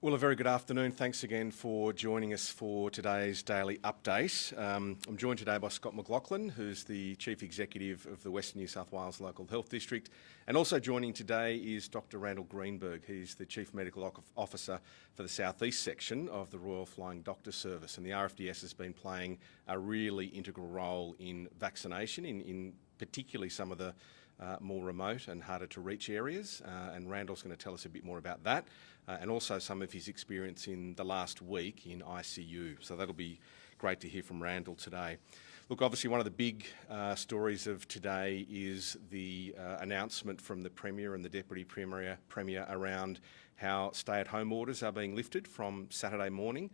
Well, a very good afternoon. Thanks again for joining us for today's daily update. I'm joined today by Scott McLaughlin, who's the Chief Executive of the Western New South Wales Local Health District. And also joining today is Dr Randall Greenberg. He's the Chief Medical Officer for the South East section of the Royal Flying Doctor Service. And the RFDS has been playing a really integral role in vaccination, in particularly some of the more remote and harder to reach areas, and Randall's going to tell us a bit more about that, and also some of his experience in the last week in ICU. So that'll be great to hear from Randall today. Look, obviously one of the big stories of today is the announcement from the Premier and the Deputy Premier around how stay-at-home orders are being lifted from Saturday morning.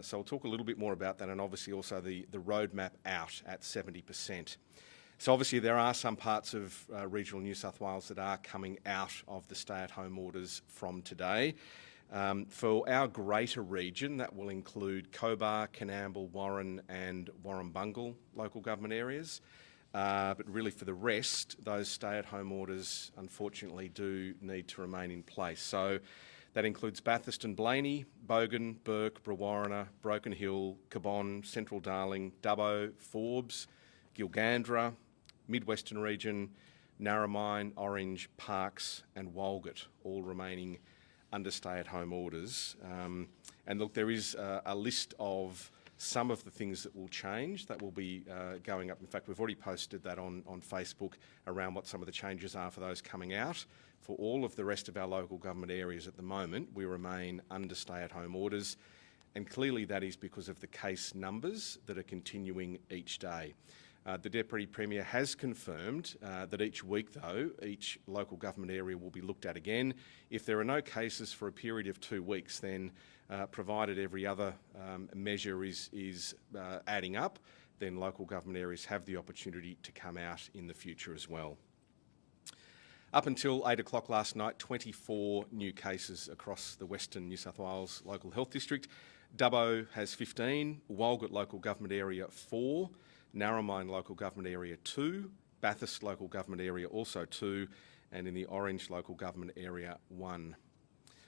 So we'll talk a little bit more about that, and obviously also the roadmap out at 70%. So obviously there are some parts of regional New South Wales that are coming out of the stay-at-home orders from today. For our greater region, that will include Cobar, Coonamble, Warren and Warrumbungle local government areas. But really for the rest, those stay-at-home orders unfortunately do need to remain in place. So that includes Bathurst and Blaney, Bogan, Burke, Brewarrina, Broken Hill, Cabonne, Central Darling, Dubbo, Forbes, Gilgandra, Mid-Western region, Narromine, Orange, Parkes and Walgett, all remaining under stay-at-home orders. And look, there is a list of some of the things that will change that will be going up. In fact, we've already posted that on Facebook around what some of the changes are for those coming out. For all of the rest of our local government areas at the moment, we remain under stay-at-home orders, and clearly that is because of the case numbers that are continuing each day. The Deputy Premier has confirmed that each week, though, each local government area will be looked at again. If there are no cases for a period of 2 weeks, then provided every other measure is adding up, then local government areas have the opportunity to come out in the future as well. Up until 8 o'clock last night, 24 new cases across the Western New South Wales Local Health District. Dubbo has 15, Walgett Local Government Area 4, Narromine Local Government Area 2, Bathurst Local Government Area also 2, and in the Orange Local Government Area 1.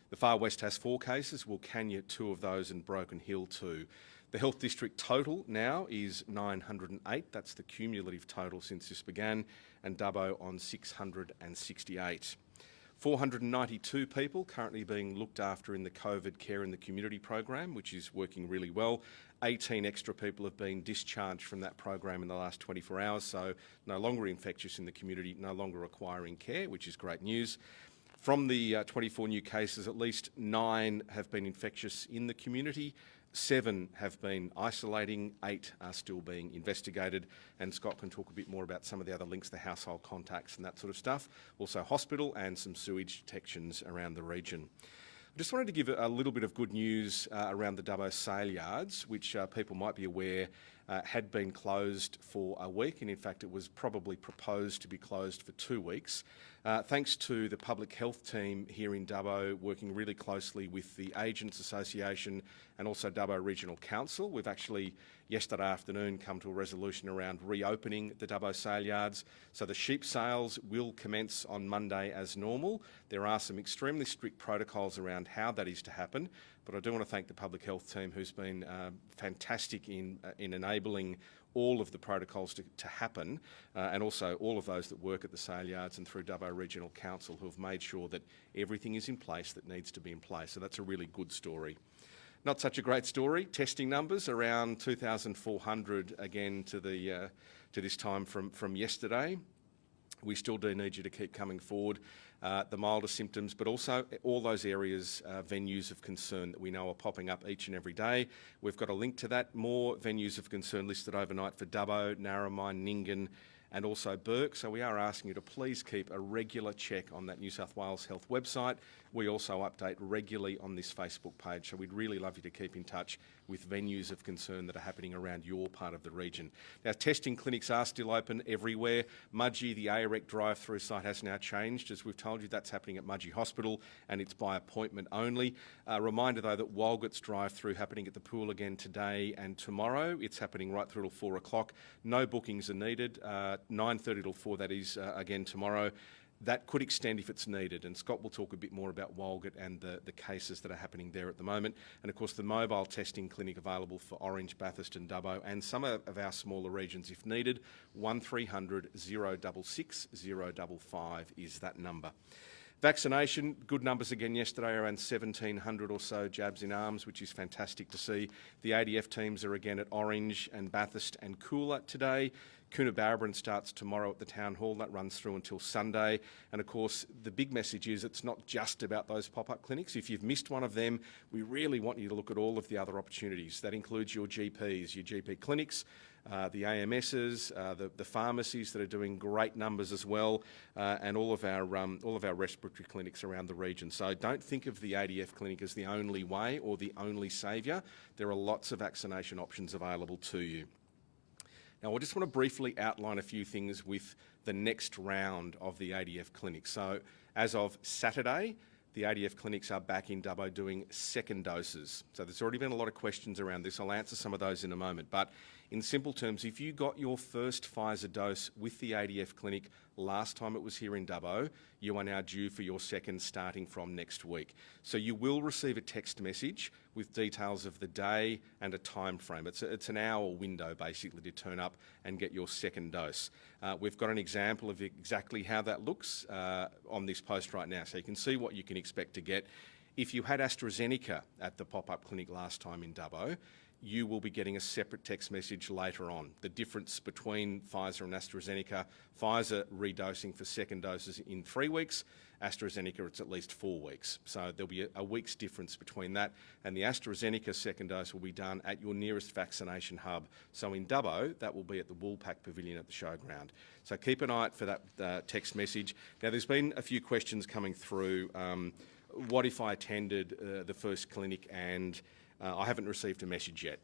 The Far West has 4 cases, Wilcannia 2 of those, and Broken Hill 2. The health district total now is 908, that's the cumulative total since this began, and Dubbo on 668. 492 people currently being looked after in the COVID Care in the Community program, which is working really well. 18 extra people have been discharged from that program in the last 24 hours, so no longer infectious in the community, no longer requiring care, which is great news. From the 24 new cases, at least 9 have been infectious in the community, 7 have been isolating, 8 are still being investigated, and Scott can talk a bit more about some of the other links, the household contacts and that sort of stuff. Also hospital and some sewage detections around the region. I just wanted to give a little bit of good news around the Dubbo sale yards, which people might be aware had been closed for a week, and in fact it was probably proposed to be closed for 2 weeks. Thanks to the public health team here in Dubbo working really closely with the Agents Association and also Dubbo Regional Council, we've actually yesterday afternoon come to a resolution around reopening the Dubbo sale yards. So the sheep sales will commence on Monday as normal. There are some extremely strict protocols around how that is to happen, but I do want to thank the public health team who's been fantastic in enabling all of the protocols to happen, and also all of those that work at the sale yards and through Dubbo Regional Council who have made sure that everything is in place that needs to be in place. So that's a really good story. Not such a great story. Testing numbers around 2,400 again to this time from yesterday. We still do need you to keep coming forward. The milder symptoms, but also all those areas, venues of concern that we know are popping up each and every day. We've got a link to that. More venues of concern listed overnight for Dubbo, Narromine, Nyngan and also Burke. So we are asking you to please keep a regular check on that New South Wales Health website. We also update regularly on this Facebook page, so we'd really love you to keep in touch with venues of concern that are happening around your part of the region. Now, testing clinics are still open everywhere. Mudgee, the AREC drive-through site has now changed. As we've told you, that's happening at Mudgee Hospital and it's by appointment only. A reminder though that Walgett's drive-through happening at the pool again today and tomorrow. It's happening right through till 4 o'clock. No bookings are needed. 9:30 till 4, that is, again tomorrow. That could extend if it's needed, and Scott will talk a bit more about Walgett and the cases that are happening there at the moment. And of course the mobile testing clinic available for Orange, Bathurst and Dubbo and some of our smaller regions if needed. 1300 066 055 is that number. Vaccination, good numbers again yesterday, around 1,700 or so jabs in arms, which is fantastic to see. The ADF teams are again at Orange and Bathurst and Coolah today. Coonabarabran starts tomorrow at the Town Hall. That runs through until Sunday. And of course, the big message is it's not just about those pop-up clinics. If you've missed one of them, we really want you to look at all of the other opportunities. That includes your GPs, your GP clinics, the AMSs, the pharmacies that are doing great numbers as well, and all of our respiratory clinics around the region. So don't think of the ADF clinic as the only way or the only saviour. There are lots of vaccination options available to you. Now, I just want to briefly outline a few things with the next round of the ADF clinics. So, as of Saturday, the ADF clinics are back in Dubbo doing second doses. So there's already been a lot of questions around this. I'll answer some of those in a moment. But in simple terms, if you got your first Pfizer dose with the ADF clinic last time it was here in Dubbo, you are now due for your second starting from next week. So you will receive a text message with details of the day and a time frame. It's an hour window basically to turn up and get your second dose. We've got an example of exactly how that looks on this post right now, so you can see what you can expect to get. If you had AstraZeneca at the pop-up clinic last time in Dubbo, you will be getting a separate text message later on. The difference between Pfizer and AstraZeneca, Pfizer redosing for second doses in 3 weeks, AstraZeneca it's at least 4 weeks. So there'll be a week's difference between that, and the AstraZeneca second dose will be done at your nearest vaccination hub. So in Dubbo, that will be at the Woolpack Pavilion at the showground. So keep an eye out for that text message. Now there's been a few questions coming through. What if I attended the first clinic and I haven't received a message yet?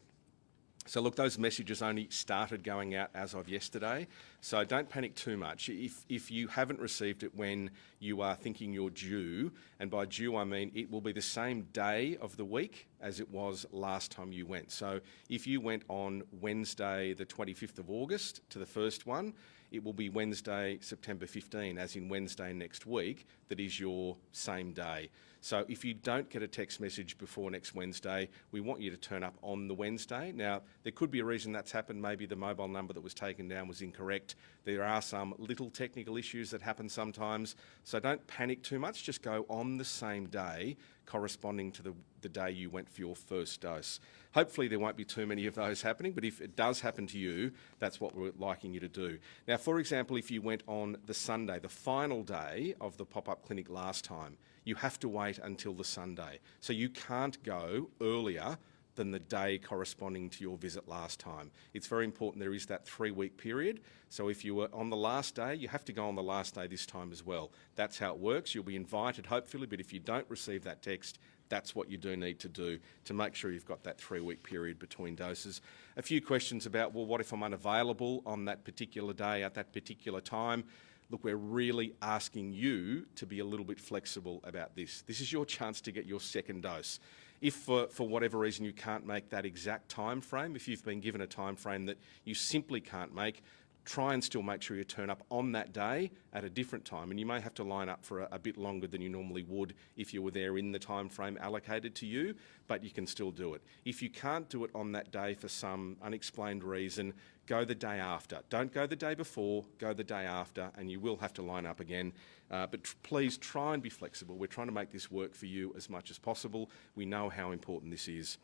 So look, those messages only started going out as of yesterday, so don't panic too much. If you haven't received it when you are thinking you're due, and by due I mean it will be the same day of the week as it was last time you went. So if you went on Wednesday the 25th of August to the first one, it will be Wednesday, September 15, as in Wednesday next week, that is your same day. So if you don't get a text message before next Wednesday, we want you to turn up on the Wednesday. Now, there could be a reason that's happened. Maybe the mobile number that was taken down was incorrect. There are some little technical issues that happen sometimes. So don't panic too much. Just go on the same day corresponding to the day you went for your first dose. Hopefully there won't be too many of those happening, but if it does happen to you, that's what we're liking you to do. Now, for example, if you went on the Sunday, the final day of the pop-up clinic last time, you have to wait until the Sunday. So you can't go earlier than the day corresponding to your visit last time. It's very important there is that 3-week period. So if you were on the last day, you have to go on the last day this time as well. That's how it works. You'll be invited, hopefully, but if you don't receive that text, that's what you do need to do to make sure you've got that 3-week period between doses. A few questions about, well, what if I'm unavailable on that particular day at that particular time? Look, we're really asking you to be a little bit flexible about this. This is your chance to get your second dose. If for whatever reason you can't make that exact time frame, if you've been given a time frame that you simply can't make, try and still make sure you turn up on that day at a different time, and you may have to line up for a bit longer than you normally would if you were there in the time frame allocated to you, but you can still do it. If you can't do it on that day for some unexplained reason, go the day after. Don't go the day before, go the day after, and you will have to line up again. But please try and be flexible. We're trying to make this work for you as much as possible. We know how important this is.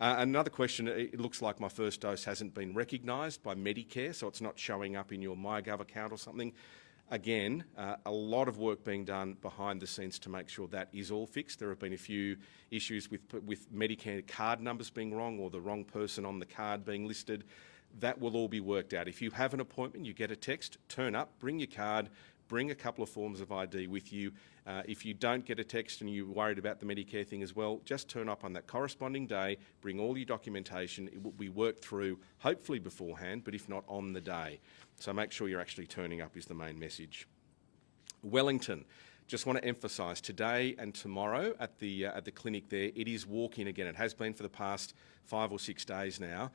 Another question, it looks like my first dose hasn't been recognised by Medicare, so it's not showing up in your MyGov account or something. Again, a lot of work being done behind the scenes to make sure that is all fixed. There have been a few issues with Medicare card numbers being wrong or the wrong person on the card being listed. That will all be worked out. If you have an appointment, you get a text, turn up, bring your card, bring a couple of forms of ID with you. If you don't get a text and you're worried about the Medicare thing as well, just turn up on that corresponding day, bring all your documentation. It will be worked through, hopefully beforehand, but if not, on the day. So make sure you're actually turning up is the main message. Wellington. Just want to emphasise today and tomorrow at the clinic there, it is walk-in again. It has been for the past 5 or 6 days now.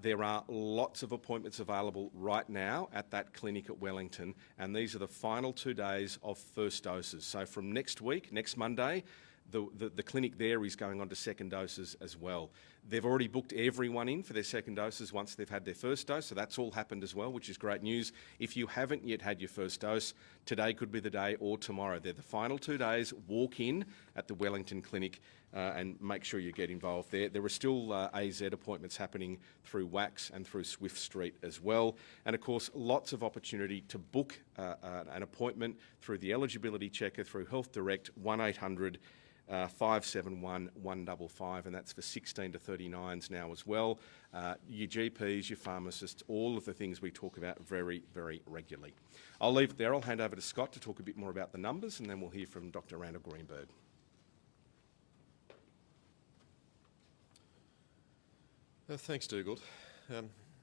There are lots of appointments available right now at that clinic at Wellington, and these are the final 2 days of first doses. So from next week, next Monday, the clinic there is going on to second doses as well. They've already booked everyone in for their second doses once they've had their first dose, so that's all happened as well, which is great news. If you haven't yet had your first dose, today could be the day or tomorrow. They're the final 2 days. Walk in at the Wellington Clinic and make sure you get involved there. There are still AZ appointments happening through Wax and through Swift Street as well. And of course, lots of opportunity to book an appointment through the eligibility checker through Health Direct 1800 571 155, and that's for 16 to 39s now as well. Your GPs, your pharmacists, all of the things we talk about very, very regularly. I'll leave it there. I'll hand over to Scott to talk a bit more about the numbers, and then we'll hear from Dr. Randall Greenberg. Thanks, Dougal.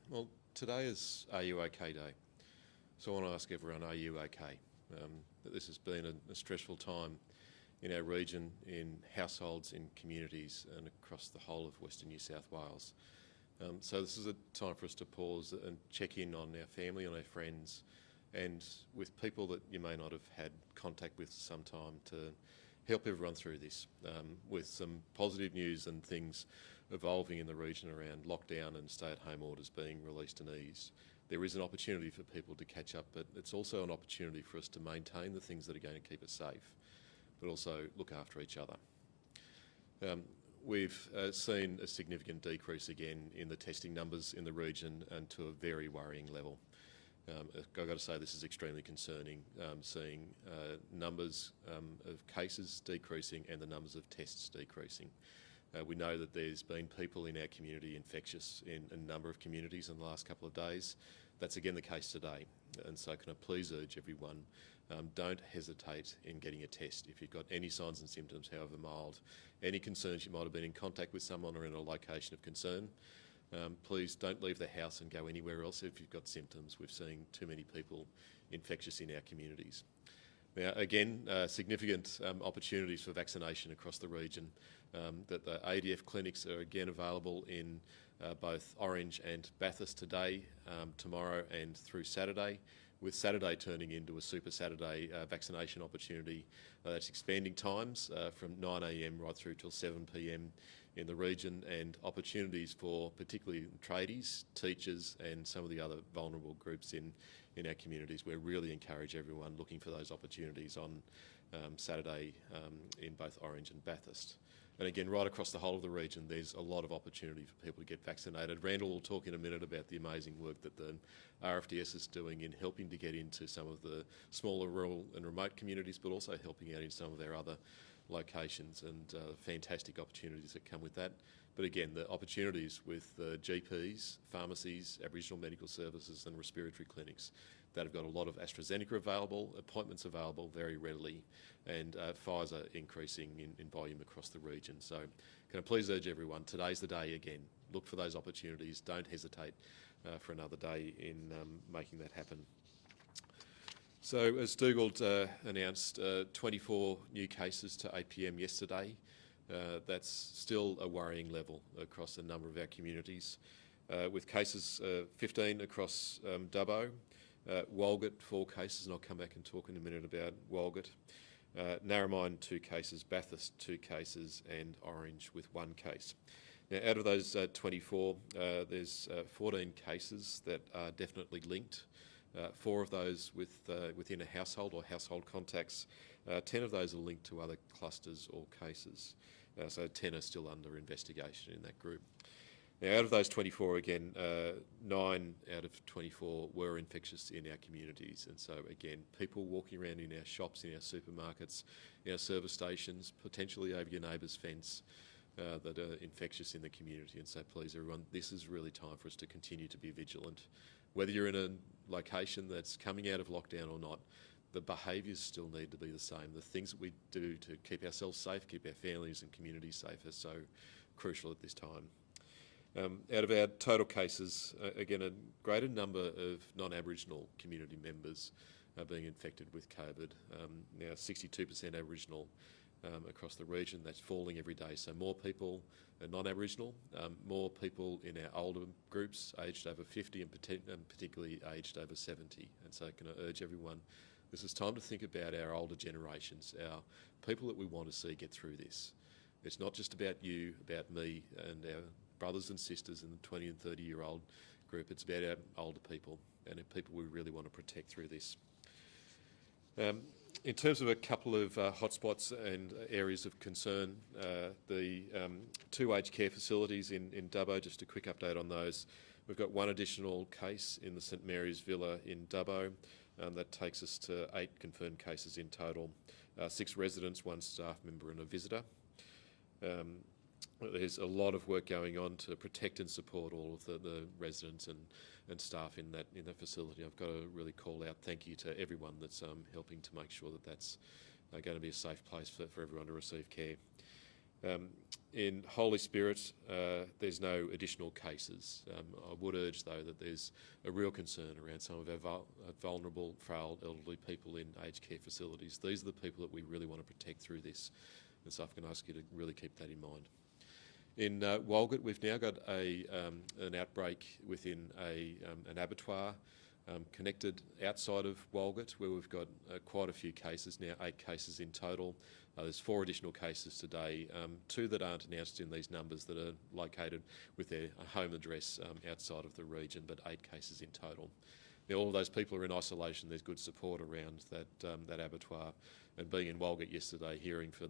Well, today is Are You OK Day. So I want to ask everyone, are you okay? This has been a stressful time in our region, in households, in communities and across the whole of Western New South Wales. So this is a time for us to pause and check in on our family, on our friends, and with people that you may not have had contact with some time, to help everyone through this, with some positive news and things evolving in the region around lockdown and stay-at-home orders being released and eased. There is an opportunity for people to catch up, but it's also an opportunity for us to maintain the things that are going to keep us safe, but also look after each other. We've seen a significant decrease again in the testing numbers in the region, and to a very worrying level. I've got to say this is extremely concerning, seeing numbers of cases decreasing and the numbers of tests decreasing. We know that there's been people in our community infectious in a number of communities in the last couple of days. That's again the case today, and so can I please urge everyone, don't hesitate in getting a test. If you've got any signs and symptoms, however mild, any concerns, you might have been in contact with someone or in a location of concern, please don't leave the house and go anywhere else if you've got symptoms. We've seen too many people infectious in our communities. Now, again, significant opportunities for vaccination across the region. That the ADF clinics are again available in both Orange and Bathurst today, tomorrow and through Saturday, with Saturday turning into a Super Saturday vaccination opportunity. That's expanding times from 9 a.m. right through till 7 p.m. in the region, and opportunities for particularly tradies, teachers and some of the other vulnerable groups in our communities. We really encourage everyone looking for those opportunities on Saturday in both Orange and Bathurst. And again, right across the whole of the region, there's a lot of opportunity for people to get vaccinated. Randall will talk in a minute about the amazing work that the RFDS is doing in helping to get into some of the smaller rural and remote communities, but also helping out in some of their other locations, and fantastic opportunities that come with that. But again, the opportunities with GPs, pharmacies, Aboriginal medical services and respiratory clinics that have got a lot of AstraZeneca available, appointments available very readily, and Pfizer increasing in volume across the region. So can I please urge everyone, today's the day again. Look for those opportunities. Don't hesitate for another day in making that happen. So as Dougal announced, 24 new cases to 8 p.m. yesterday. That's still a worrying level across a number of our communities, with cases 15 across Dubbo, Walgett 4 cases, and I'll come back and talk in a minute about Walgett, Narromine 2 cases, Bathurst 2 cases and Orange with 1 case. Now out of those 24, there's 14 cases that are definitely linked. 4 of those within a household or household contacts. 10 of those are linked to other clusters or cases. So 10 are still under investigation in that group. Now, out of those 24, again, 9 out of 24 were infectious in our communities. And so, again, people walking around in our shops, in our supermarkets, in our service stations, potentially over your neighbour's fence, that are infectious in the community. And so, please, everyone, this is really time for us to continue to be vigilant. Whether you're in a location that's coming out of lockdown or not, the behaviours still need to be the same. The things that we do to keep ourselves safe, keep our families and communities safe, are so crucial at this time. Out of our total cases, again, a greater number of non-Aboriginal community members being infected with COVID. Now 62% Aboriginal across the region. That's falling every day. So more people are non-Aboriginal, more people in our older groups, aged over 50 and particularly aged over 70. And so can I urge everyone, this is time to think about our older generations, our people that we want to see get through this. It's not just about you, about me and our brothers and sisters in the 20 and 30-year-old group. It's about our older people and the people we really want to protect through this. In terms of a couple of hotspots and areas of concern, the two aged care facilities in Dubbo, just a quick update on those. We've got one additional case in the St Mary's Villa in Dubbo. That takes us to 8 confirmed cases in total. 6 residents, 1 staff member and a visitor. There's a lot of work going on to protect and support all of the residents and staff in that facility. I've got to really call out thank you to everyone that's helping to make sure that that's going to be a safe place for everyone to receive care. In Holy Spirit, there's no additional cases. I would urge, though, that there's a real concern around some of our vulnerable, frail, elderly people in aged care facilities. These are the people that we really want to protect through this. And so I'm going to ask you to really keep that in mind. In Walgett, we've now got an outbreak within an abattoir connected outside of Walgett, where we've got quite a few cases now, 8 cases in total. There's 4 additional cases today, 2 that aren't announced in these numbers that are located with their home address outside of the region, but 8 cases in total. Now, all of those people are in isolation. There's good support around that abattoir. And being in Walgett yesterday, hearing from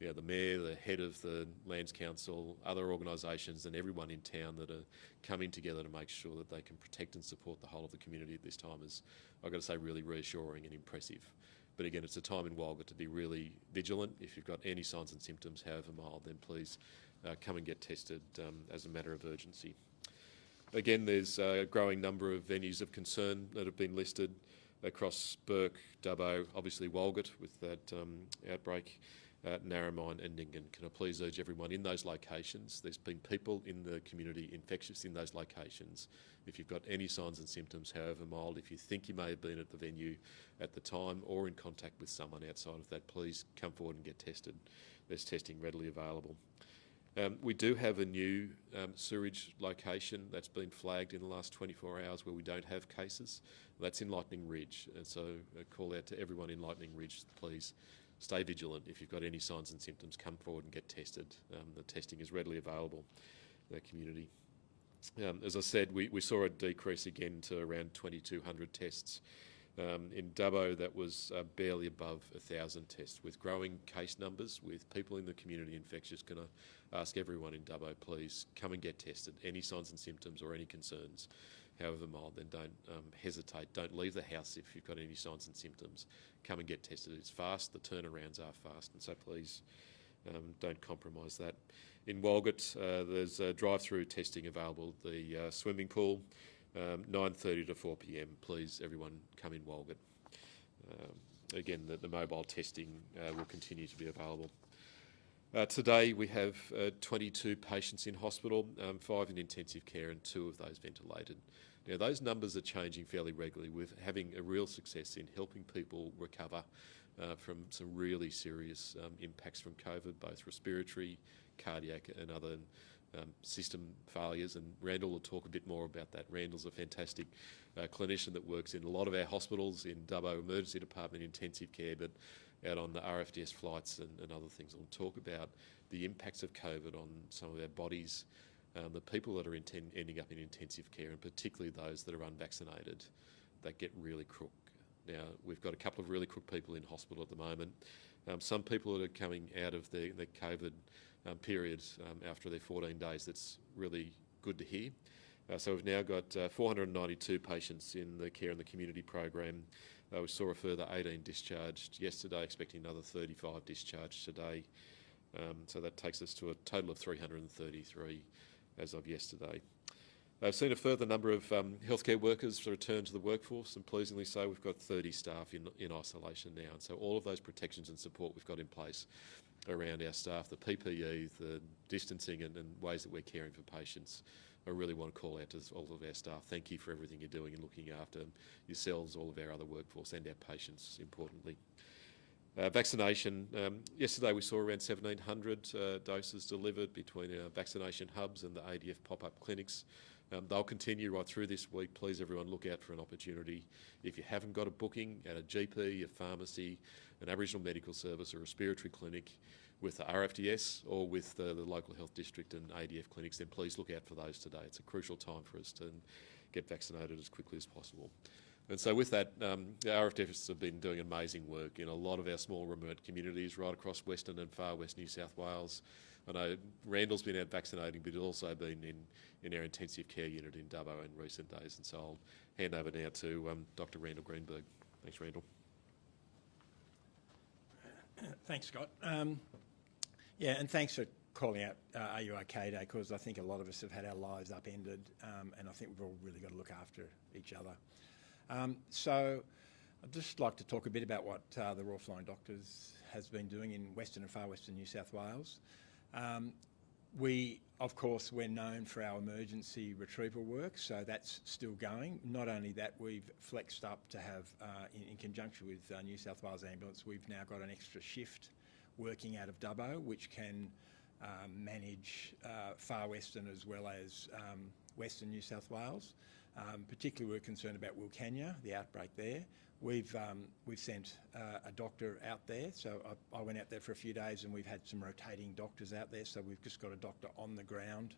the Mayor, the head of the Lands Council, other organisations and everyone in town that are coming together to make sure that they can protect and support the whole of the community at this time is, I've got to say, really reassuring and impressive. But again, it's a time in Walgett to be really vigilant. If you've got any signs and symptoms, however mild, then please come and get tested as a matter of urgency. Again, there's a growing number of venues of concern that have been listed across Bourke, Dubbo, obviously Walgett with that outbreak, Narromine and Nyngan. Can I please urge everyone in those locations, there's been people in the community infectious in those locations. If you've got any signs and symptoms, however mild, if you think you may have been at the venue at the time or in contact with someone outside of that, please come forward and get tested. There's testing readily available. We do have a new sewage location that's been flagged in the last 24 hours where we don't have cases. That's in Lightning Ridge. And so a call out to everyone in Lightning Ridge, please stay vigilant. If you've got any signs and symptoms, come forward and get tested. The testing is readily available in the community. As I said, we saw a decrease again to around 2,200 tests. In Dubbo, that was barely above 1,000 tests. With growing case numbers, with people in the community infectious, can I ask everyone in Dubbo, please come and get tested. Any signs and symptoms or any concerns, however mild, then don't hesitate. Don't leave the house if you've got any signs and symptoms. Come and get tested. It's fast. The turnarounds are fast, and so please don't compromise that. In Walgett, there's drive-through testing available at the swimming pool, 9:30 to 4 p.m. Please, everyone, come in Walgett. Again, the mobile testing will continue to be available. Today we have 22 patients in hospital, 5 in intensive care and 2 of those ventilated. Now those numbers are changing fairly regularly. We're having a real success in helping people recover from some really serious impacts from COVID, both respiratory, cardiac and other system failures, and Randall will talk a bit more about that. Randall's a fantastic clinician that works in a lot of our hospitals, in Dubbo Emergency Department, intensive care, but out on the RFDS flights and other things. We'll talk about the impacts of COVID on some of our bodies, the people that are ending up in intensive care, and particularly those that are unvaccinated, that get really crook. Now, we've got a couple of really crook people in hospital at the moment. Some people that are coming out of the COVID period after their 14 days. That's really good to hear. So we've now got 492 patients in the care and the community program. We saw a further 18 discharged yesterday, expecting another 35 discharged today. So that takes us to a total of 333 as of yesterday. I've seen a further number of healthcare workers return to the workforce, and pleasingly so, we've got 30 staff in isolation now. And so all of those protections and support we've got in place around our staff, the PPE, the distancing and ways that we're caring for patients I really want to call out to all of our staff. Thank you for everything you're doing and looking after yourselves, all of our other workforce and our patients, importantly. Vaccination. Yesterday we saw around 1,700 doses delivered between our vaccination hubs and the ADF pop-up clinics. They'll continue right through this week. Please, everyone, look out for an opportunity. If you haven't got a booking at a GP, a pharmacy, an Aboriginal medical service or a respiratory clinic with the RFDS or with the local health district and ADF clinics, then please look out for those today. It's a crucial time for us to get vaccinated as quickly as possible. And so with that, the RFDS have been doing amazing work in a lot of our small remote communities right across Western and Far West New South Wales. I know Randall's been out vaccinating, but he's also been in our intensive care unit in Dubbo in recent days. And so I'll hand over now to Dr. Randall Greenberg. Thanks, Randall. Thanks, Scott. Yeah, and thanks for calling out Are You OK Day, because I think a lot of us have had our lives upended, and I think we've all really got to look after each other. So I'd just like to talk a bit about what the Royal Flying Doctors has been doing in Western and Far Western New South Wales. Of course, we're known for our emergency retrieval work, so that's still going. Not only that, we've flexed up to have, in conjunction with New South Wales Ambulance, we've now got an extra shift working out of Dubbo, which can manage Far Western as well as Western New South Wales. Particularly, we're concerned about Wilcannia, the outbreak there. We've sent a doctor out there, so I went out there for a few days, and we've had some rotating doctors out there. So we've just got a doctor on the ground,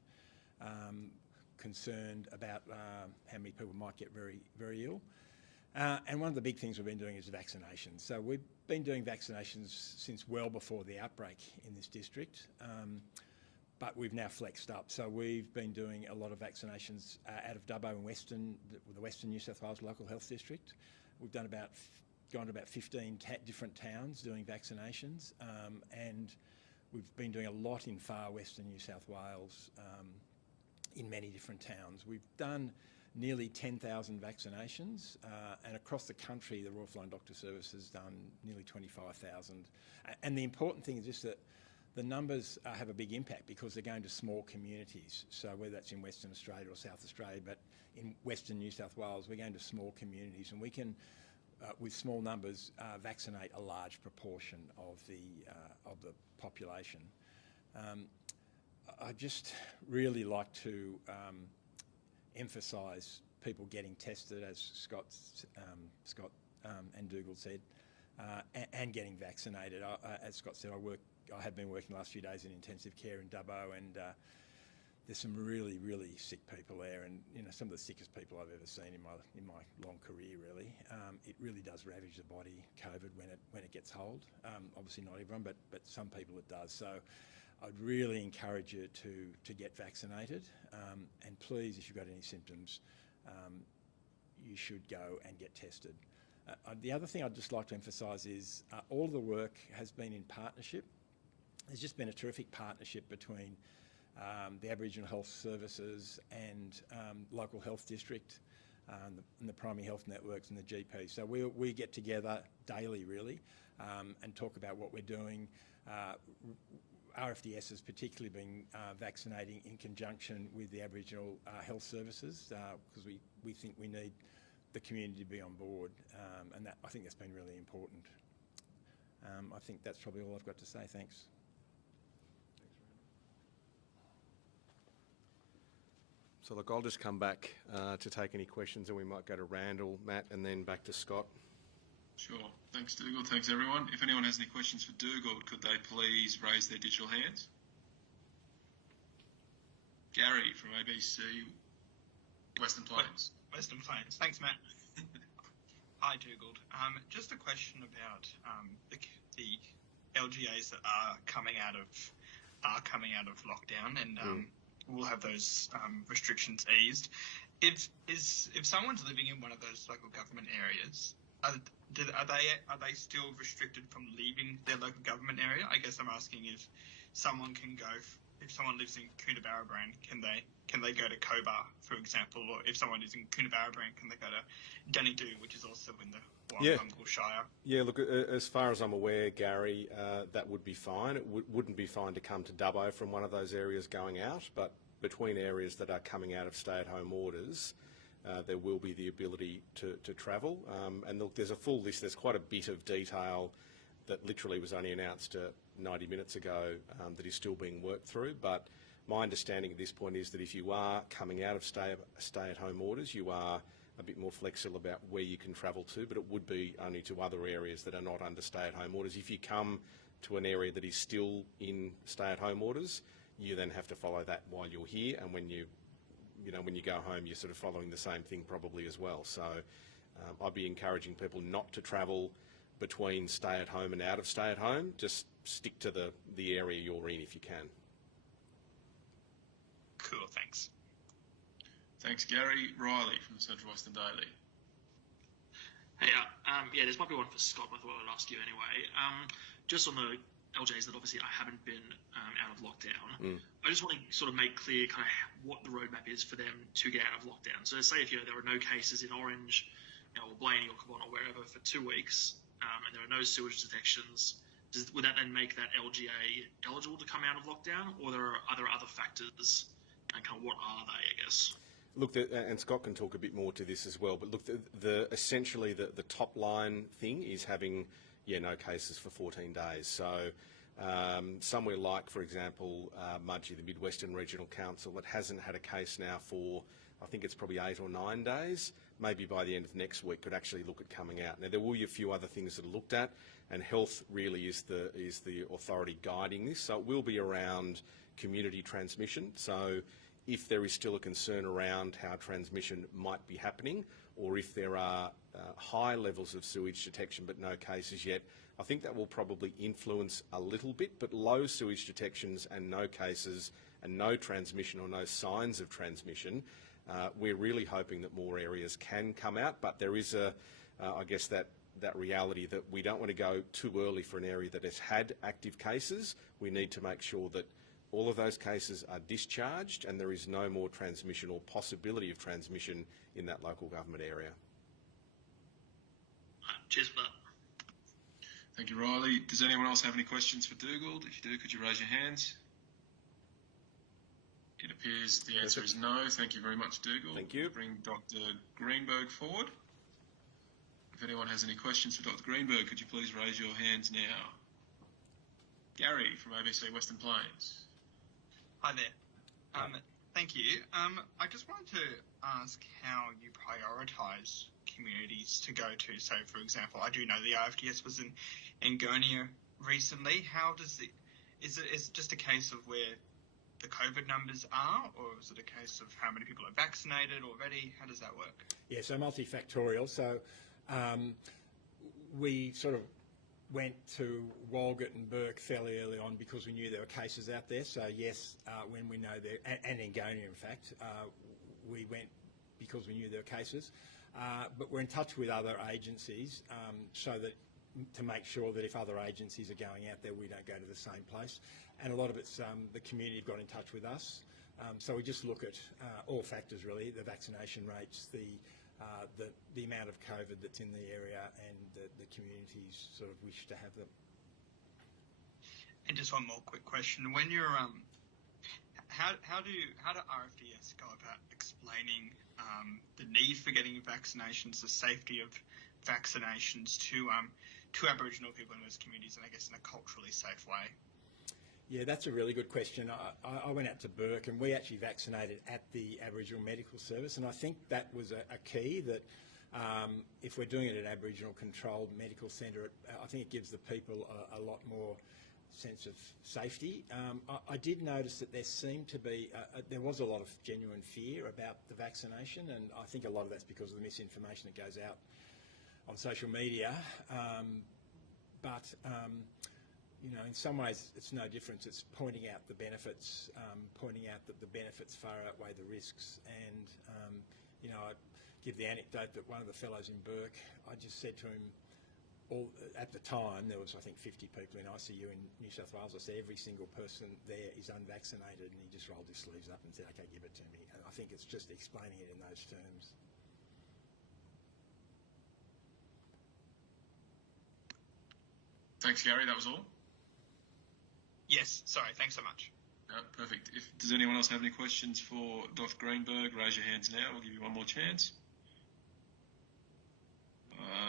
concerned about how many people might get very, very ill. And one of the big things we've been doing is vaccinations. So we've been doing vaccinations since well before the outbreak in this district. But we've now flexed up. So we've been doing a lot of vaccinations out of Dubbo and the Western New South Wales Local Health District. We've gone to about 15 different towns doing vaccinations, and we've been doing a lot in Far Western New South Wales in many different towns. We've done nearly 10,000 vaccinations, and across the country, the Royal Flying Doctor Service has done nearly 25,000. And the important thing is just that the numbers have a big impact because they're going to small communities. So whether that's in Western Australia or South Australia, but in Western New South Wales, we're going to small communities, and we can, with small numbers, vaccinate a large proportion of the population. I just really like to emphasise people getting tested, as Scott and Dougal said, and getting vaccinated. As Scott said, I have been working the last few days in intensive care in Dubbo, and there's some really, really sick people there, and some of the sickest people I've ever seen in my long career. Really, it really does ravage the body, COVID, when it gets hold. Obviously not everyone, but some people it does. So I'd really encourage you to get vaccinated, and please, if you've got any symptoms, you should go and get tested. The other thing I'd just like to emphasise is all the work has been in partnership. There's just been a terrific partnership between the Aboriginal Health Services and local health district, and the primary health networks and the GP. So we get together daily, really, and talk about what we're doing. RFDS has particularly been vaccinating in conjunction with the Aboriginal Health Services because we think we need the community to be on board, and I think that's been really important. I think that's probably all I've got to say. Thanks. So look, I'll just come back to take any questions, and we might go to Randall, Matt, and then back to Scott. Sure. Thanks, Dougal. Thanks, everyone. If anyone has any questions for Dougal, could they please raise their digital hands? Gary from ABC Western Plains. Western Plains. Thanks, Matt. Hi, Dougal. Just a question about the LGAs that are coming out of lockdown, and we'll have those restrictions eased. If someone's living in one of those local government areas, are they still restricted from leaving their local government area? I guess I'm asking if someone can go. If someone lives in Coonabarabran, can they go to Cobar, for example? Or if someone is in Coonabarabran, can they go to Dunedoo, which is also in the Warrnambool Shire? Yeah, look, as far as I'm aware, Gary, that would be fine. It wouldn't be fine to come to Dubbo from one of those areas going out, but between areas that are coming out of stay-at-home orders, there will be the ability to travel. And look, there's a full list. There's quite a bit of detail that literally was only announced 90 minutes ago that is still being worked through. But my understanding at this point is that if you are coming out of stay-at-home orders, you are a bit more flexible about where you can travel to, but it would be only to other areas that are not under stay-at-home orders. If you come to an area that is still in stay-at-home orders, you then have to follow that while you're here, and when you go home, you're sort of following the same thing probably as well. So I'd be encouraging people not to travel between stay-at-home and out of stay-at-home. Just stick to the area you're in if you can. Cool, thanks. Thanks, Gary. Riley from the Central Western Daily. Hey, this might be one for Scott, but I thought I'd ask you anyway. Just on the LJs that obviously haven't been out of lockdown, I just want to sort of make clear kind of what the roadmap is for them to get out of lockdown. So say if there are no cases in Orange, or Blaney or Cabon or wherever for 2 weeks, and there are no sewage detections, would that then make that LGA eligible to come out of lockdown, or are there other factors, and kind of what are they, I guess? Look, and Scott can talk a bit more to this as well, but look, essentially the top line thing is having no cases for 14 days. So somewhere like, for example, Mudgee, the Mid-Western Regional Council, that hasn't had a case now for, I think it's probably 8 or 9 days, maybe by the end of next week could actually look at coming out. Now, there will be a few other things that are looked at, and health really is the authority guiding this. So it will be around community transmission. So if there is still a concern around how transmission might be happening, or if there are high levels of sewage detection but no cases yet, I think that will probably influence a little bit, but low sewage detections and no cases and no transmission or no signs of transmission, we're really hoping that more areas can come out, but there is I guess that reality that we don't want to go too early for an area that has had active cases. We need to make sure that all of those cases are discharged and there is no more transmission or possibility of transmission in that local government area. Cheers for that. Thank you, Riley. Does anyone else have any questions for Dugald? If you do, could you raise your hands? It appears the answer is no. Thank you very much, Dugald. Thank you. Bring Dr. Greenberg forward. If anyone has any questions for Dr. Greenberg, could you please raise your hands now? Gary from ABC Western Plains. Hi there. Thank you. I just wanted to ask how you prioritise communities to go to. So, for example, I do know the IFDS was in Angonia recently. Is it just a case of where the COVID numbers are, or is it a case of how many people are vaccinated already? How does that work? Yeah, so multifactorial. So we sort of went to Walgett and Burke fairly early on because we knew there were cases out there. So yes, when we know there, and Angonia in fact, we went because we knew there were cases. But we're in touch with other agencies so that to make sure that if other agencies are going out there, we don't go to the same place. And a lot of it's the community have got in touch with us. So we just look at all factors really: the vaccination rates, the amount of COVID that's in the area, and the communities sort of wish to have them. And just one more quick question: when you're how do RFDS go about explaining the need for getting vaccinations, the safety of vaccinations to Aboriginal people in those communities, and I guess in a culturally safe way? Yeah, that's a really good question. I went out to Burke and we actually vaccinated at the Aboriginal Medical Service, and I think that was a key that if we're doing it at an Aboriginal controlled medical centre, I think it gives the people a lot more sense of safety. I did notice that there seemed to be, there was a lot of genuine fear about the vaccination, and I think a lot of that's because of the misinformation that goes out on social media. You know, in some ways it's no difference. It's pointing out the benefits, pointing out that the benefits far outweigh the risks. And, you know, I give the anecdote that one of the fellows in Burke, I just said to him, at the time there was I think 50 people in ICU in New South Wales. I said every single person there is unvaccinated, and he just rolled his sleeves up and said, okay, give it to me. And I think it's just explaining it in those terms. Thanks, Gary. That was all? Yes, sorry, thanks so much. No, perfect. Does anyone else have any questions for Dr. Greenberg? Raise your hands now. We'll give you one more chance.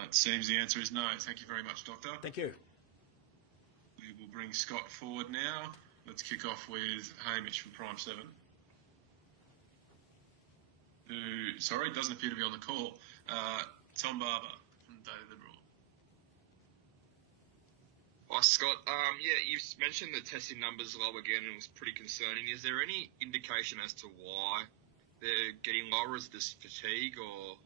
It seems the answer is no. Thank you very much, Doctor. Thank you. We will bring Scott forward now. Let's kick off with Hamish from Prime 7. Who, sorry, doesn't appear to be on the call. Tom Barber from Daily Liberal. Hi, Scott. Yeah, you've mentioned the testing numbers low again and it was pretty concerning. Is there any indication as to why they're getting lower? Is this fatigue or...?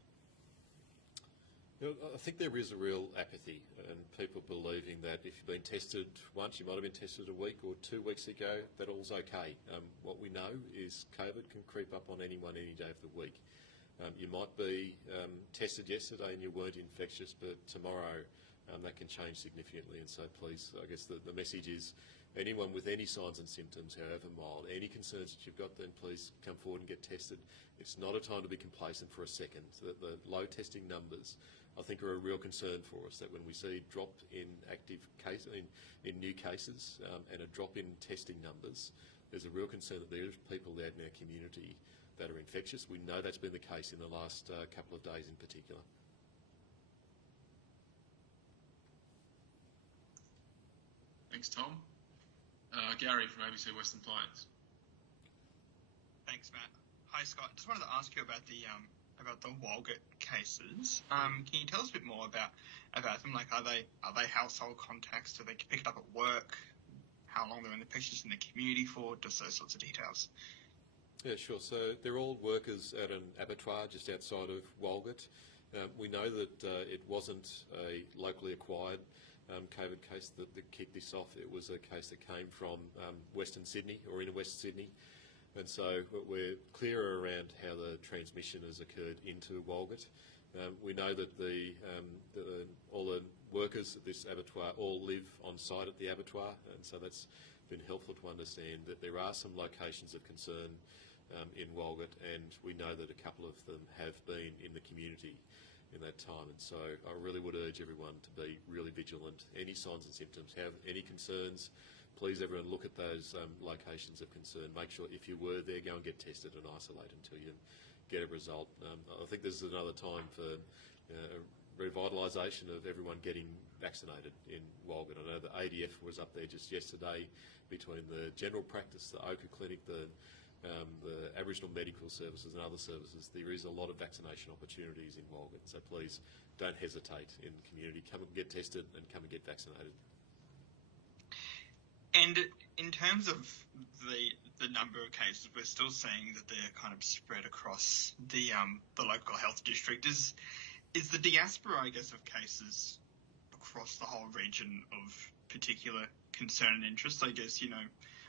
I think there is a real apathy and people believing that if you've been tested once, you might have been tested a week or 2 weeks ago, that all's okay. What we know is COVID can creep up on anyone any day of the week. You might be tested yesterday and you weren't infectious, but tomorrow that can change significantly. And so please, I guess the message is anyone with any signs and symptoms, however mild, any concerns that you've got, then please come forward and get tested. It's not a time to be complacent for a second. The low testing numbers, I think, are a real concern for us, that when we see a drop in active case, in new cases and a drop in testing numbers, there's a real concern that there's people out in our community that are infectious. We know that's been the case in the last couple of days in particular. Thanks, Tom. Gary from ABC Western Plains. Thanks, Matt. Hi, Scott. Just wanted to ask you about the Walgett cases. Can you tell us a bit more about them? Like, are they household contacts? Do they pick it up at work? How long they're in the pictures in the community for? Just those sorts of details. Yeah, sure. So they're all workers at an abattoir just outside of Walgett. We know that it wasn't a locally acquired COVID case that kicked this off. It was a case that came from Western Sydney or in West Sydney. And so we're clearer around how the transmission has occurred into Walgett. We know that all the workers at this abattoir all live on site at the abattoir, and so that's been helpful to understand that there are some locations of concern in Walgett, and we know that a couple of them have been in the community in that time. And so I really would urge everyone to be really vigilant. Any signs and symptoms, have any concerns, please everyone look at those locations of concern. Make sure if you were there, go and get tested and isolate until you get a result. I think this is another time for revitalisation of everyone getting vaccinated in Walgett. I know the ADF was up there just yesterday between the general practice, the Oka Clinic, the Aboriginal Medical Services and other services. There is a lot of vaccination opportunities in Walgett, so please don't hesitate in the community. Come and get tested and come and get vaccinated. And in terms of the number of cases, we're still seeing that they're kind of spread across the local health district. Is the diaspora, I guess, of cases across the whole region of particular concern and interest? I guess,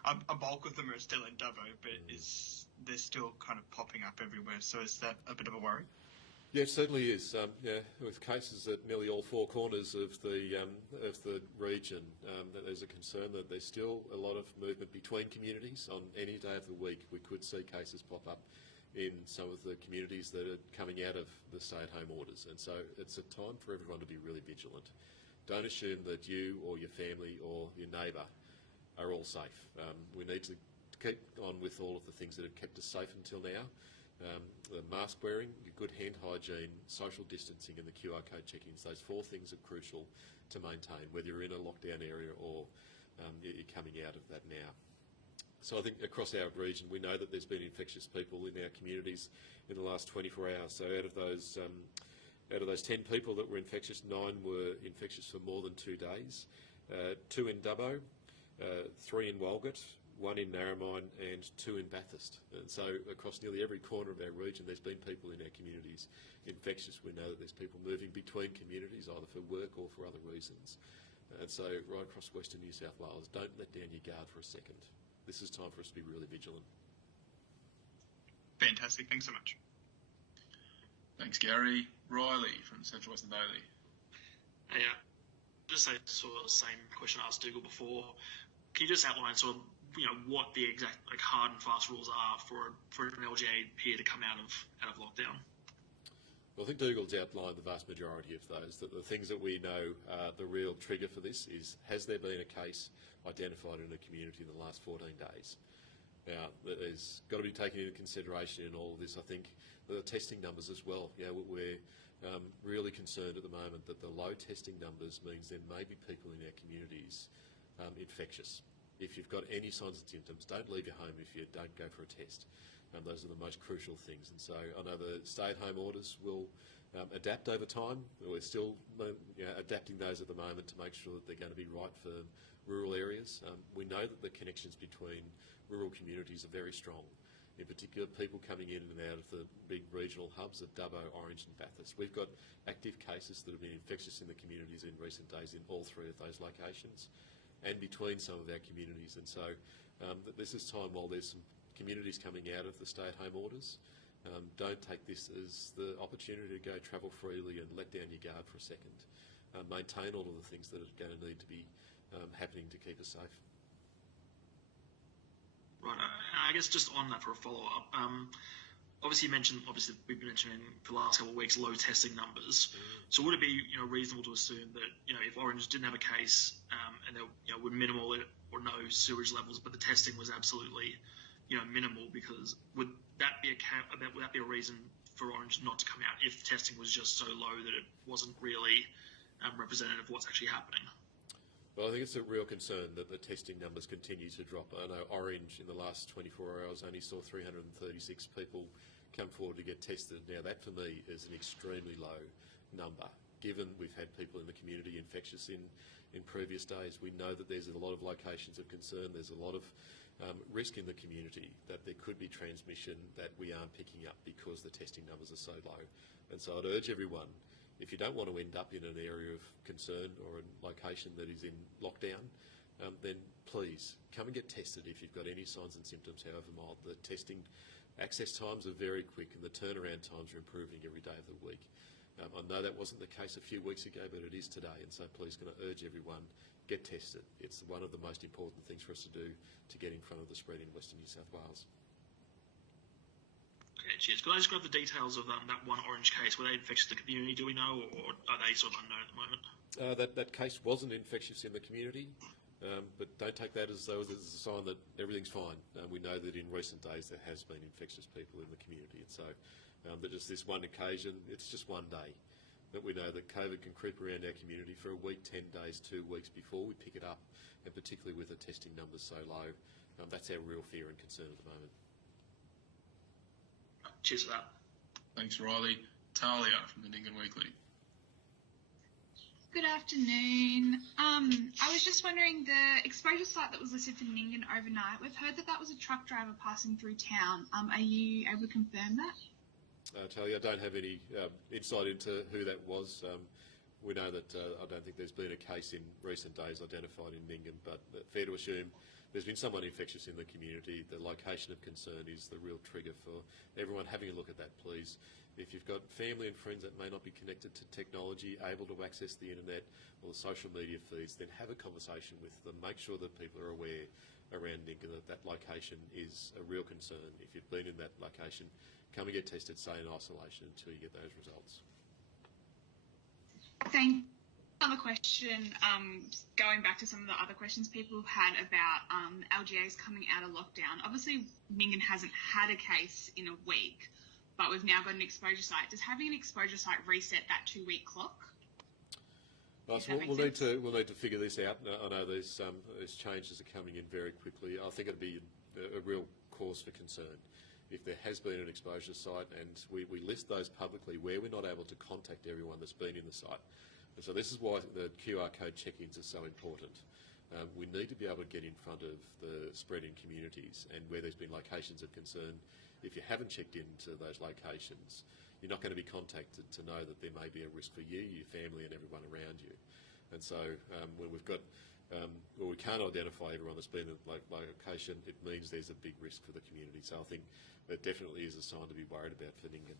a bulk of them are still in Dubbo, but they're still kind of popping up everywhere. So is that a bit of a worry? Yeah, it certainly is. With cases at nearly all four corners of the region, that there's a concern that there's still a lot of movement between communities. On any day of the week, we could see cases pop up in some of the communities that are coming out of the stay-at-home orders. And so it's a time for everyone to be really vigilant. Don't assume that you or your family or your neighbour are all safe. We need to keep on with all of the things that have kept us safe until now. The mask wearing, good hand hygiene, social distancing and the QR code check-ins, those four things are crucial to maintain, whether you're in a lockdown area or you're coming out of that now. So I think across our region we know that there's been infectious people in our communities in the last 24 hours. So out of those 10 people that were infectious, 9 were infectious for more than 2 days. 2 in Dubbo, 3 in Walgett, 1 in Narromine and 2 in Bathurst. And so across nearly every corner of our region there's been people in our communities infectious. We know that there's people moving between communities either for work or for other reasons. And so right across Western New South Wales, don't let down your guard for a second. This is time for us to be really vigilant. Fantastic. Thanks so much. Thanks, Gary. Riley from Central Western Daily. Hey, just a sort of same question I asked Dougal before. Can you just outline sort of what the exact hard and fast rules are for an LGA peer to come out of lockdown? Well, I think Dougal's outlined the vast majority of those. That the things that we know are the real trigger for this is, has there been a case identified in a community in the last 14 days? Now, there's got to be taken into consideration in all of this, I think, the testing numbers as well. We're really concerned at the moment that the low testing numbers means there may be people in our communities infectious. If you've got any signs and symptoms, don't leave your home if you don't go for a test. Those are the most crucial things. And so I know the stay-at-home orders will adapt over time. We're still adapting those at the moment to make sure that they're going to be right for rural areas. We know that the connections between rural communities are very strong. In particular, people coming in and out of the big regional hubs of Dubbo, Orange and Bathurst. We've got active cases that have been infectious in the communities in recent days in all three of those locations and between some of our communities. And so this is time while there's some communities coming out of the stay-at-home orders. Don't take this as the opportunity to go travel freely and let down your guard for a second. Maintain all of the things that are going to need to be happening to keep us safe. Right. I guess just on that for a follow-up, obviously we've been mentioning for the last couple of weeks low testing numbers. So would it be reasonable to assume that if Orange didn't have a case and there were minimal or no sewage levels, but the testing was absolutely minimal, because would that be a reason for Orange not to come out if testing was just so low that it wasn't really representative of what's actually happening? Well, I think it's a real concern that the testing numbers continue to drop. I know Orange in the last 24 hours only saw 336 people come forward to get tested. Now that for me is an extremely low number, given we've had people in the community infectious in previous days. We know that there's a lot of locations of concern. There's a lot of risk in the community that there could be transmission that we aren't picking up because the testing numbers are so low. And so I'd urge everyone, if you don't want to end up in an area of concern or a location that is in lockdown, then please come and get tested if you've got any signs and symptoms, however mild. The testing access times are very quick and the turnaround times are improving every day of the week. I know that wasn't the case a few weeks ago, but it is today, and so please can I urge everyone, get tested. It's one of the most important things for us to do to get in front of the spread in Western New South Wales. Okay, cheers. Could I just grab the details of that one Orange case? Were they infectious in the community, do we know, or are they sort of unknown at the moment? That case wasn't infectious in the community, but don't take that as though there's a sign that everything's fine. We know that in recent days there has been infectious people in the community, and so that just this one occasion, it's just one day that we know that COVID can creep around our community for a week, 10 days, 2 weeks before we pick it up, and particularly with the testing numbers so low, that's our real fear and concern at the moment. Cheers for that. Thanks, Riley. Talia from the Nyngan Weekly. Good afternoon. I was just wondering, the exposure site that was listed for Nyngan overnight, we've heard that was a truck driver passing through town. Are you able to confirm that? Talia, I don't have any insight into who that was. We know that I don't think there's been a case in recent days identified in Nyngan, but fair to assume there's been someone infectious in the community. The location of concern is the real trigger for everyone having a look at that, please. If you've got family and friends that may not be connected to technology, able to access the internet or the social media feeds, then have a conversation with them. Make sure that people are aware around Nyngan that that location is a real concern. If you've been in that location, come and get tested, stay in isolation until you get those results. Thank you. Another question, going back to some of the other questions people have had about LGAs coming out of lockdown. Obviously, Nyngan hasn't had a case in a week, but we've now got an exposure site. Does having an exposure site reset that 2-week clock? So we'll need to figure this out. I know there's changes are coming in very quickly. I think it'd be a real cause for concern if there has been an exposure site, and we list those publicly where we're not able to contact everyone that's been in the site. And so this is why the QR code check-ins are so important. We need to be able to get in front of the spread in communities, and where there's been locations of concern, if you haven't checked into those locations, you're not going to be contacted to know that there may be a risk for you, your family and everyone around you. And so when we've got, we can't identify everyone that's been in a location, it means there's a big risk for the community. So I think that definitely is a sign to be worried about for Nyngan.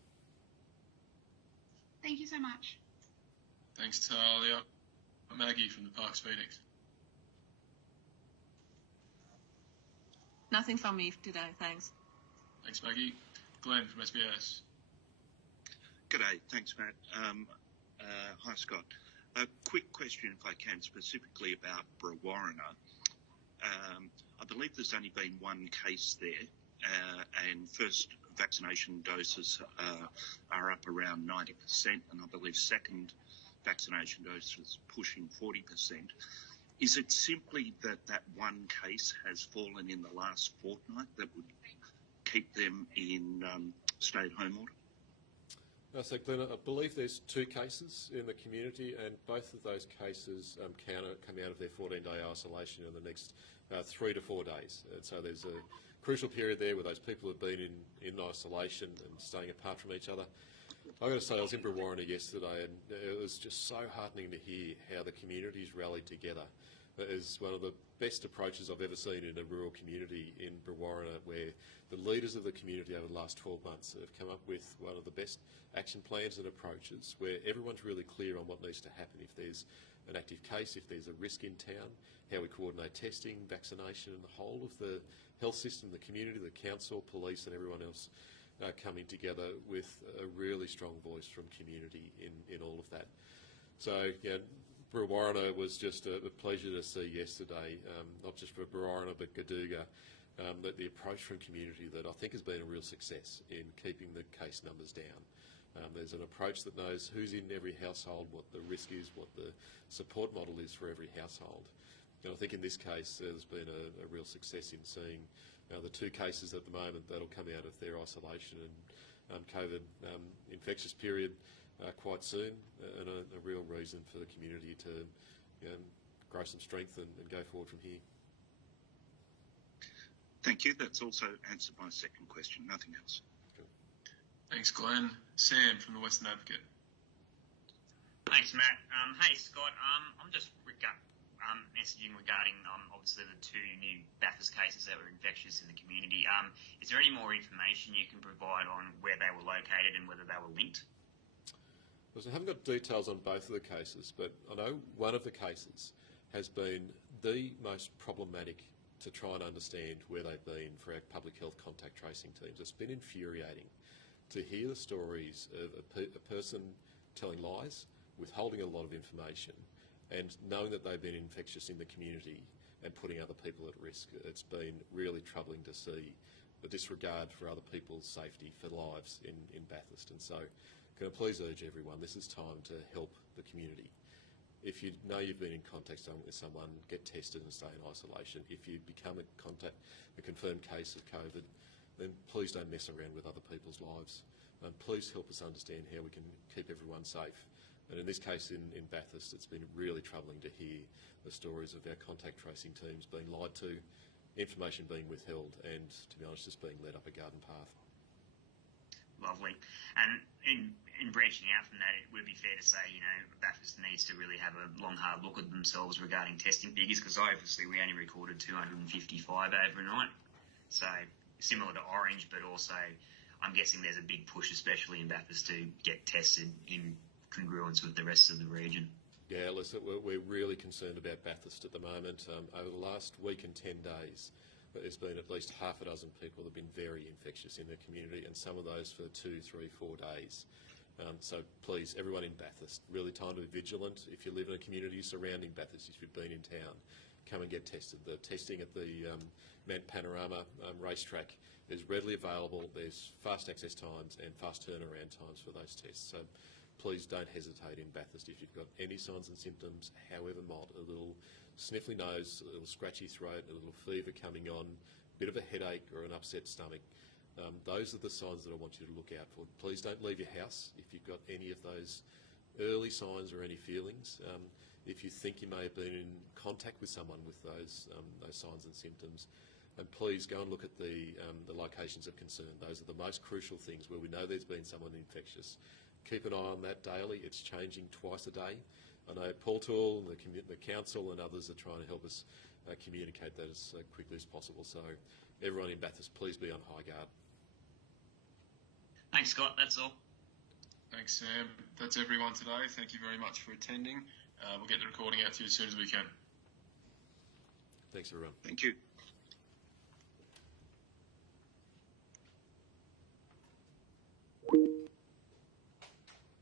Thank you so much. Thanks, Talia. Maggie from the Parks Phoenix. Nothing from me today, thanks. Thanks, Maggie. Glenn from SBS. G'day, thanks, Matt. Hi, Scott. A quick question, if I can, specifically about Brewarrina. I believe there's only been one case there, and first vaccination doses are up around 90%, and I believe second vaccination doses pushing 40%. Is it simply that one case has fallen in the last fortnight that would keep them in stay-at-home order? So, Glenn, I believe there's 2 cases in the community, and both of those cases come out of their 14-day isolation in the next 3 to 4 days. And so there's a crucial period there where those people have been in isolation and staying apart from each other. I've got to say, I was in Brewarrina yesterday, and it was just so heartening to hear how the community's rallied together. It is one of the best approaches I've ever seen in a rural community in Brewarrina, where the leaders of the community over the last 12 months have come up with one of the best action plans and approaches, where everyone's really clear on what needs to happen if there's an active case, if there's a risk in town, how we coordinate testing, vaccination, and the whole of the health system, the community, the council, police and everyone else coming together with a really strong voice from community in all of that. So, yeah, Brewarrina was just a pleasure to see yesterday, not just for Brewarrina but Gaduga, that the approach from community that I think has been a real success in keeping the case numbers down. There's an approach that knows who's in every household, what the risk is, what the support model is for every household. And I think in this case there's been a real success in seeing the 2 cases at the moment that'll come out of their isolation and COVID infectious period quite soon, and a real reason for the community to grow some strength and go forward from here. Thank you. That's also answered my second question. Nothing else. Cool. Thanks, Glenn. Sam from the Western Advocate. Thanks, Matt. Hey, Scott. I'm just messaging regarding obviously the 2 new Bathurst cases that were infectious in the community. Is there any more information you can provide on where they were located and whether they were linked? I haven't got details on both of the cases, but I know one of the cases has been the most problematic to try and understand where they've been for our public health contact tracing teams. It's been infuriating to hear the stories of a person telling lies, withholding a lot of information, and knowing that they've been infectious in the community and putting other people at risk. It's been really troubling to see the disregard for other people's safety, for lives in Bathurst. And so, can I please urge everyone, this is time to help the community. If you know you've been in contact with someone, get tested and stay in isolation. If you become a confirmed case of COVID, then please don't mess around with other people's lives. Please help us understand how we can keep everyone safe. And in this case in Bathurst, it's been really troubling to hear the stories of our contact tracing teams being lied to, information being withheld, and, to be honest, just being led up a garden path. Lovely. And in branching out from that, it would be fair to say, Bathurst needs to really have a long, hard look at themselves regarding testing figures, because obviously we only recorded 255 overnight. So similar to Orange, but also I'm guessing there's a big push, especially in Bathurst, to get tested in congruence with the rest of the region. Yeah, listen, we're really concerned about Bathurst at the moment. Over the last week and 10 days, there's been at least half a dozen people that have been very infectious in the community, and some of those for 2, 3, 4 days. So please, everyone in Bathurst, really time to be vigilant. If you live in a community surrounding Bathurst, if you've been in town, come and get tested. The testing at the Mount Panorama racetrack is readily available. There's fast access times and fast turnaround times for those tests. So please don't hesitate in Bathurst if you've got any signs and symptoms, however mild, a little sniffly nose, a little scratchy throat, a little fever coming on, a bit of a headache or an upset stomach. Those are the signs that I want you to look out for. Please don't leave your house if you've got any of those early signs or any feelings. If you think you may have been in contact with someone with those signs and symptoms, and please go and look at the locations of concern. Those are the most crucial things where we know there's been someone infectious. Keep an eye on that daily. It's changing twice a day. I know Paul Toole and the council and others are trying to help us communicate that as quickly as possible. So everyone in Bathurst, please be on high guard. Thanks, Scott. That's all. Thanks, Sam. That's everyone today. Thank you very much for attending. We'll get the recording out to you as soon as we can. Thanks, everyone. Thank you.